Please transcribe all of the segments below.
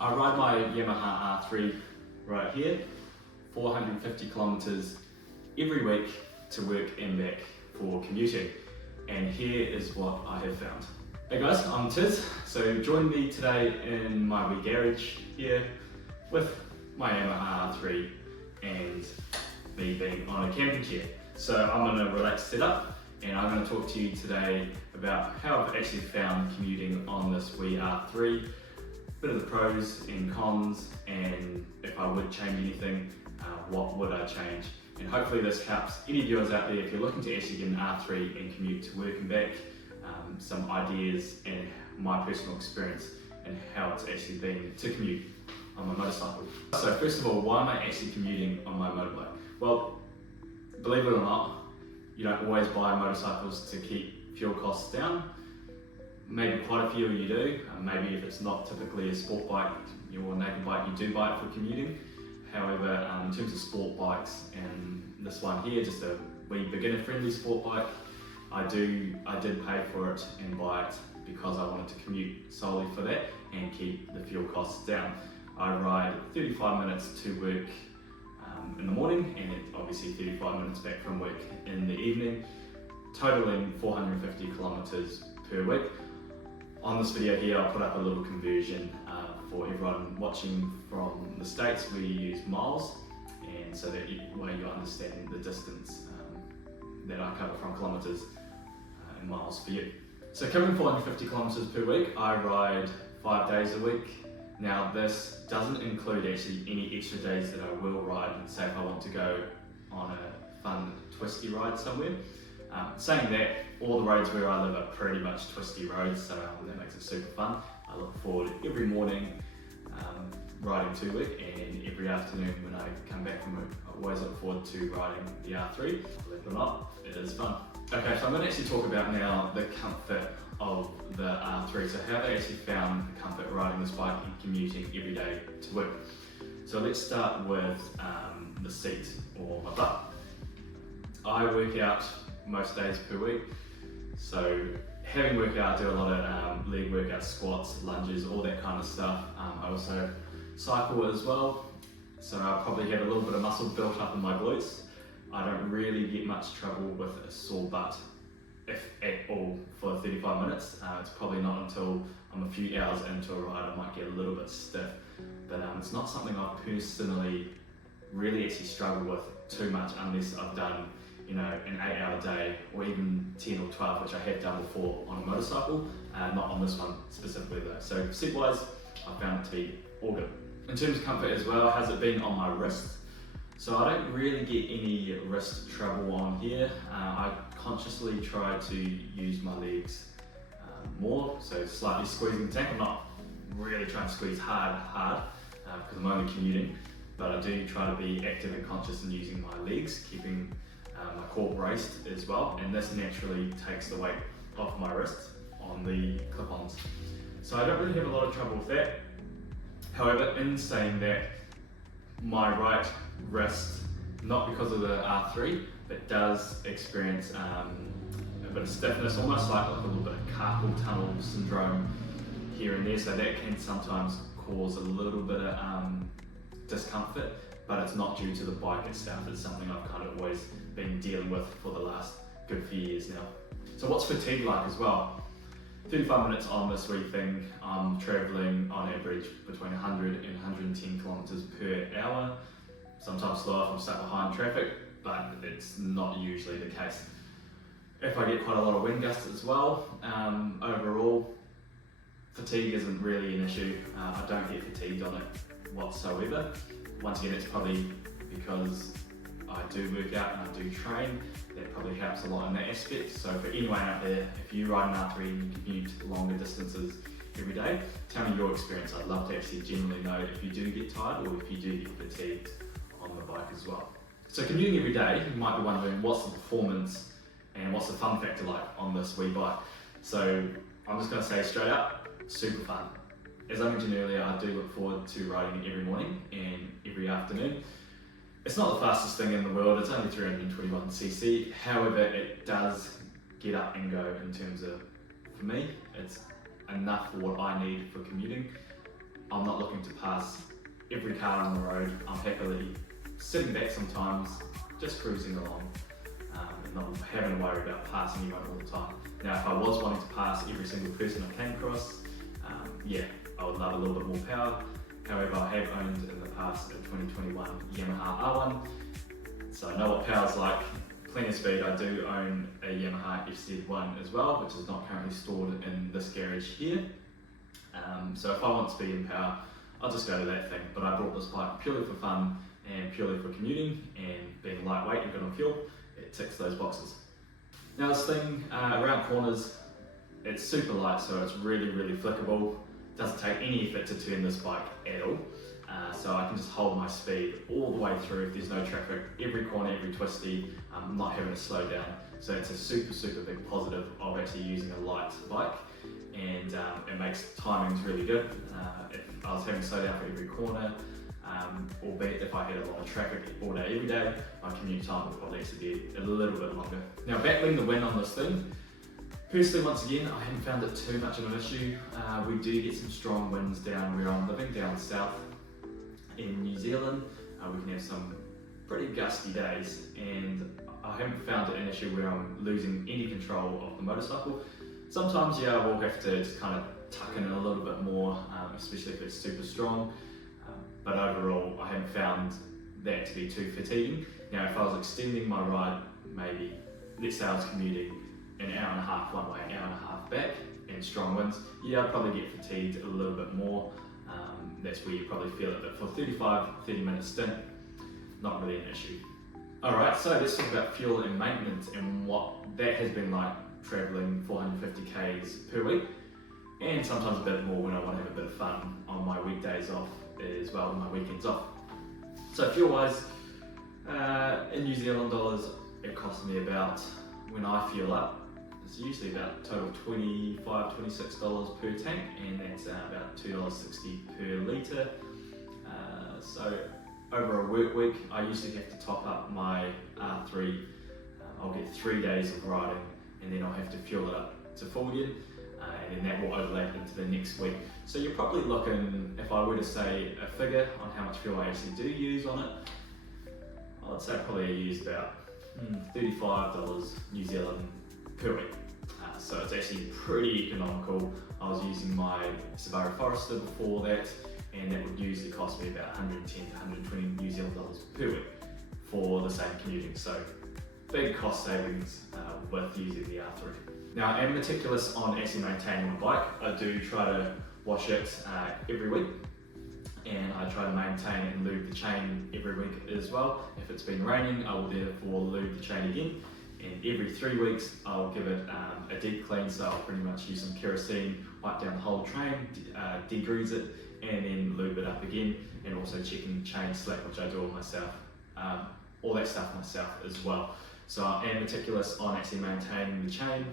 I ride my Yamaha R3 right here, 450 kilometers every week to work and back for commuting. And here is what I have found. Hey guys, I'm Tiz. So join me today in my wee garage here with my Yamaha R3 and me being on a camping chair. So I'm in a relaxed setup and I'm going to talk to you today about how I've actually found commuting on this wee R3, a bit of the pros and cons, and if I would change anything, what would I change? And hopefully this helps any viewers out there if you're looking to actually get an R3 and commute to work and back, some ideas and my personal experience and how it's actually been to commute on my motorcycle. So first of all, why am I actually commuting on my motorbike? Well, believe it or not, you don't always buy motorcycles to keep fuel costs down. Maybe quite a few you do. Maybe if it's not typically a sport bike, your naked bike, you do buy it for commuting. However, in terms of sport bikes, and this one here, just a wee beginner-friendly sport bike, I did pay for it and buy it because I wanted to commute solely for that and keep the fuel costs down. I ride 35 minutes to work in the morning and obviously 35 minutes back from work in the evening, totaling 450 kilometers per week. On this video here, I'll put up a little conversion for everyone watching from the States. We use miles, and so that way you understand the distance that I cover from kilometers and miles for you. So covering 450 kilometers per week, I ride 5 days a week. Now this doesn't include actually any extra days that I will ride, say if I want to go on a fun twisty ride somewhere. Saying that, all the roads where I live are pretty much twisty roads, so that makes it super fun. I look forward every morning riding to work, and every afternoon when I come back from work, I always look forward to riding the R3. Believe it or not, it is fun. Okay, so I'm going to actually talk about now the comfort of the R3, so how I actually found the comfort riding this bike and commuting every day to work. So let's start with the seat or my butt. I work out most days per week, so having workout, I do a lot of leg workouts, squats, lunges, all that kind of stuff. I also cycle as well, so I probably have a little bit of muscle built up in my glutes. I don't really get much trouble with a sore butt, if at all, for 35 minutes. It's probably not until I'm a few hours into a ride I might get a little bit stiff, but it's not something I personally really actually struggle with too much unless I've done an 8-hour day or even 10 or 12, which I have done before on a motorcycle, not on this one specifically though. So seat wise, I found it to be all good. In terms of comfort as well, has it been on my wrist? So I don't really get any wrist trouble on here. I consciously try to use my legs more, so slightly squeezing the tank. I'm not really trying to squeeze hard, because I'm only commuting, but I do try to be active and conscious in using my legs, keeping my core braced as well, and this naturally takes the weight off my wrist on the clip-ons. So I don't really have a lot of trouble with that. However, in saying that, my right wrist, not because of the R3, but does experience a bit of stiffness, almost like a little bit of carpal tunnel syndrome here and there, so that can sometimes cause a little bit of discomfort, but it's not due to the bike itself. It's something I've kind of always been dealing with for the last good few years now. So what's fatigue like as well? 35 minutes on this wee thing, I'm travelling on average between 100 and 110 kilometers per hour. Sometimes slower if I'm stuck behind traffic, but it's not usually the case. If I get quite a lot of wind gusts as well, overall, fatigue isn't really an issue. I don't get fatigued on it whatsoever. Once again, it's probably because I do work out and I do train. That probably helps a lot in that aspect. So for anyone out there, if you ride an R3 and you commute longer distances every day, tell me your experience. I'd love to actually generally know if you do get tired or if you do get fatigued on the bike as well. So commuting every day, you might be wondering what's the performance and what's the fun factor like on this wee bike. So I'm just going to say straight up, super fun. As I mentioned earlier, I do look forward to riding it every morning and every afternoon. It's not the fastest thing in the world, it's only 321cc, however it does get up and go in terms of, for me, it's enough for what I need for commuting. I'm not looking to pass every car on the road. I'm happily sitting back sometimes, just cruising along, and not having to worry about passing anyone all the time. Now, if I was wanting to pass every single person I came across, yeah, I would love a little bit more power. However, I have owned in the past a 2021 Yamaha R1, so I know what power's like. Plenty of speed. I do own a Yamaha FZ1 as well, which is not currently stored in this garage here. So if I want speed and power, I'll just go to that thing. But I brought this bike purely for fun and purely for commuting, and being lightweight and good on fuel, it ticks those boxes. Now this thing, around corners, it's super light, so it's really flickable. Doesn't take any effort to turn this bike at all. So I can just hold my speed all the way through if there's no traffic, every corner, every twisty, not having to slow down. So it's a super big positive of actually using a light bike, and it makes timings really good. If I was having to slow down for every corner, albeit if I had a lot of traffic all day, every day, my commute time would probably actually be a little bit longer. Now, battling the wind on this thing, personally, once again, I haven't found it too much of an issue. We do get some strong winds down where I'm living, down south in New Zealand. We can have some pretty gusty days, and I haven't found it an issue where I'm losing any control of the motorcycle. Sometimes, yeah, I will have to just kind of tuck in a little bit more, especially if it's super strong. But overall, I haven't found that to be too fatiguing. Now, if I was extending my ride, maybe, let's say I was commuting an hour and a half one way, an hour and a half back, and strong winds, yeah, I'd probably get fatigued a little bit more. That's where you probably feel it, but for 30 minute stint, not really an issue. Alright, so let's talk about fuel and maintenance and what that has been like travelling 450 k's per week, and sometimes a bit more when I want to have a bit of fun on my weekdays off as well, and my weekends off. So fuel wise, in New Zealand dollars, it costs me about, when I fuel up, it's usually about a total of $25, $26 per tank, and that's about $2.60 per litre. So over a work week, I usually have to top up my R3. I'll get 3 days of riding, and then I'll have to fuel it up to full again, and then that will overlap into the next week. So you're probably looking, if I were to say a figure on how much fuel I actually do use on it, I'd say probably I use about $35 New Zealand per week. So it's actually pretty economical. I was using my Subaru Forester before that, and that would usually cost me about 110 to 120 New Zealand dollars per week for the same commuting. So big cost savings with using the R3. Now, I am meticulous on actually maintaining my bike. I do try to wash it every week, and I try to maintain and lube the chain every week as well. If it's been raining, I will therefore lube the chain again. And every 3 weeks, I'll give it a deep clean, so I'll pretty much use some kerosene, wipe down the whole train, degrease it, and then lube it up again, and also checking chain slack, which I do all myself, all that stuff myself as well. So I am meticulous on actually maintaining the chain,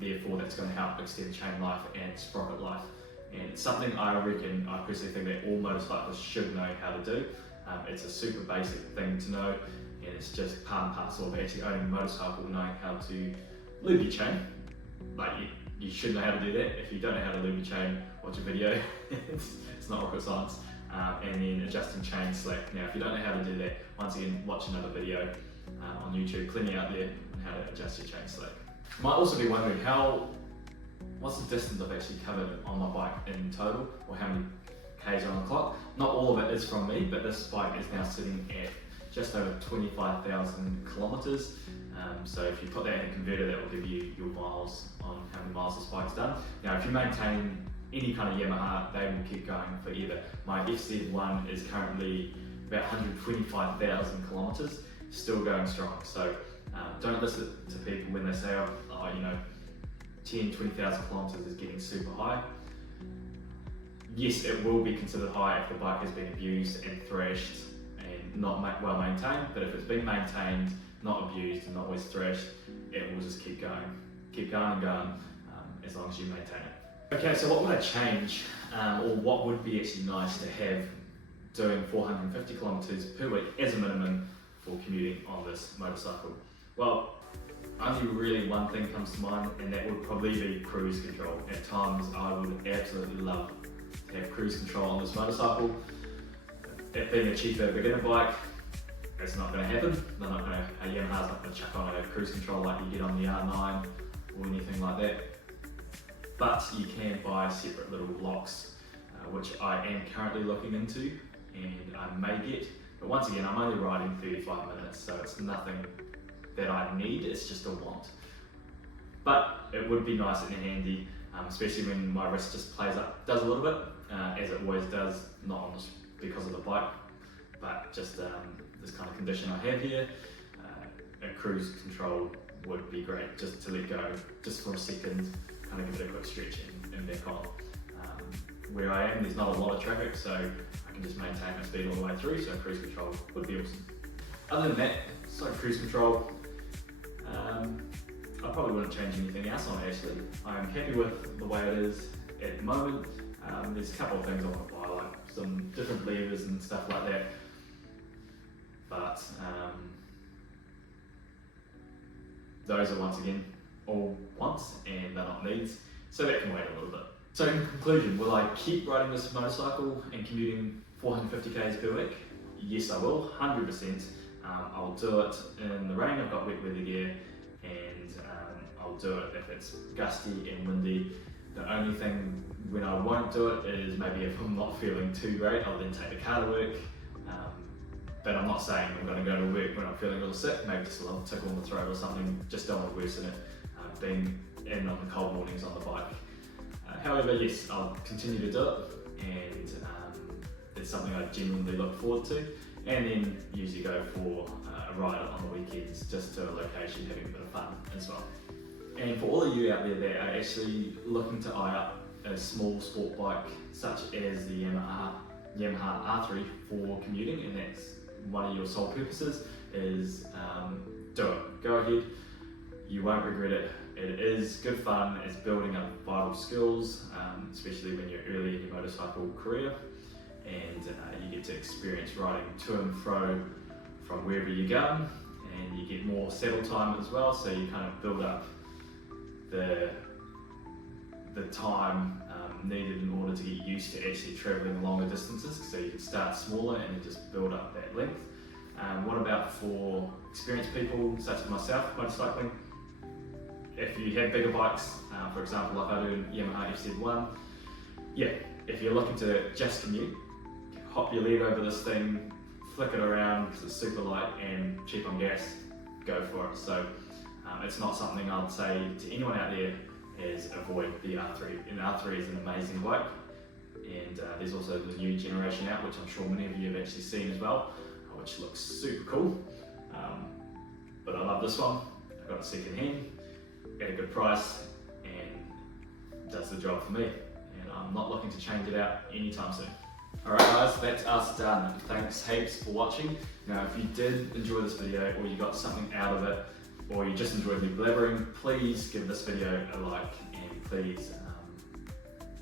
therefore that's going to help extend chain life and sprocket life. And it's something I reckon, I personally think that all motorcyclists should know how to do. It's a super basic thing to know, and it's just part and parcel of actually owning a motorcycle, knowing how to lube your chain. Like, you should know how to do that. If you don't know how to lube your chain, watch a video. It's not rocket science. And then adjusting chain slack. Now, if you don't know how to do that, once again, watch another video on YouTube, plenty out there on how to adjust your chain slack. You might also be wondering what's the distance I've actually covered on my bike in total, or how many k's on the clock. Not all of it is from me, but this bike is now sitting at just over 25,000 kilometers. So if you put that in a converter, that will give you your miles on how many miles this bike's done. Now, if you maintain any kind of Yamaha, they will keep going forever. My FZ1 is currently about 125,000 kilometers, still going strong. So don't listen to people when they say, oh, you know, 10, 20,000 kilometers is getting super high. Yes, it will be considered high if the bike has been abused and thrashed and not well maintained, but if it's been maintained, not abused and not always thrashed, it will just keep going and going as long as you maintain it. Okay, so what would I change, or what would be actually nice to have doing 450 kilometers per week as a minimum for commuting on this motorcycle? Well, only really one thing comes to mind, and that would probably be cruise control. At times I would absolutely love to have cruise control on this motorcycle. It being a cheaper beginner bike, it's not going to happen. Yamaha's not going to chuck on a cruise control like you get on the R9 or anything like that. But you can buy separate little locks, which I am currently looking into and I may get. But once again, I'm only riding 35 minutes, so it's nothing that I need, it's just a want. But it would be nice and handy, especially when my wrist just plays up, does a little bit, as it always does, not just because of the bike, but just this kind of condition I have here. A cruise control would be great, just to let go, just for a second, kind of give it a quick stretch and back on. Where I am, there's not a lot of traffic, so I can just maintain my speed all the way through, so cruise control would be awesome. Other than that, so cruise control, I probably wouldn't change anything else on it actually. I'm happy with the way it is at the moment. There's a couple of things I want to buy, like some different levers and stuff like that, but those are once again all wants and they're not needs, so that can wait a little bit. So in conclusion, will I keep riding this motorcycle and commuting 450 k's per week? Yes I will, 100%. I'll do it in the rain, I've got wet weather gear, and I'll do it if it's gusty and windy. The only thing when I won't do it is maybe if I'm not feeling too great, I'll then take the car to work. But I'm not saying I'm going to go to work when I'm feeling a little sick, maybe just a little tickle in the throat or something, just don't want to worsen it, being in on the cold mornings on the bike. However, yes, I'll continue to do it, and it's something I genuinely look forward to, and then usually go for a ride on the weekends, just to a location, having a bit of fun as well. And for all of you out there that are actually looking to eye up a small sport bike such as the Yamaha R3 for commuting, and that's one of your sole purposes, is do it. Go ahead, you won't regret it. It is good fun, it's building up vital skills, especially when you're early in your motorcycle career, and you get to experience riding to and fro from wherever you're going, and you get more saddle time as well, so you kind of build up the time needed in order to get used to actually travelling longer distances, so you can start smaller and then just build up that length. What about for experienced people such as myself, motorcycling? If you have bigger bikes, for example like I do in Yamaha FZ1, yeah, if you're looking to just commute, hop your leg over this thing, flick it around because it's super light and cheap on gas, go for it. So it's not something I'd say to anyone out there is avoid the R3. And the R3 is an amazing bike, and there's also the new generation out, which I'm sure many of you have actually seen as well, which looks super cool. But I love this one. I got it second hand at a good price and does the job for me, and I'm not looking to change it out anytime soon. Alright guys, that's us done. Thanks heaps for watching. Now if you did enjoy this video, or you got something out of it, or you just enjoyed me blabbering, please give this video a like, and please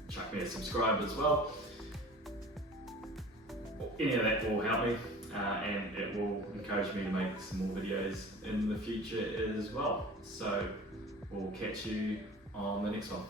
chuck me a subscribe as well. Any of that will help me, and it will encourage me to make some more videos in the future as well. So we'll catch you on the next one.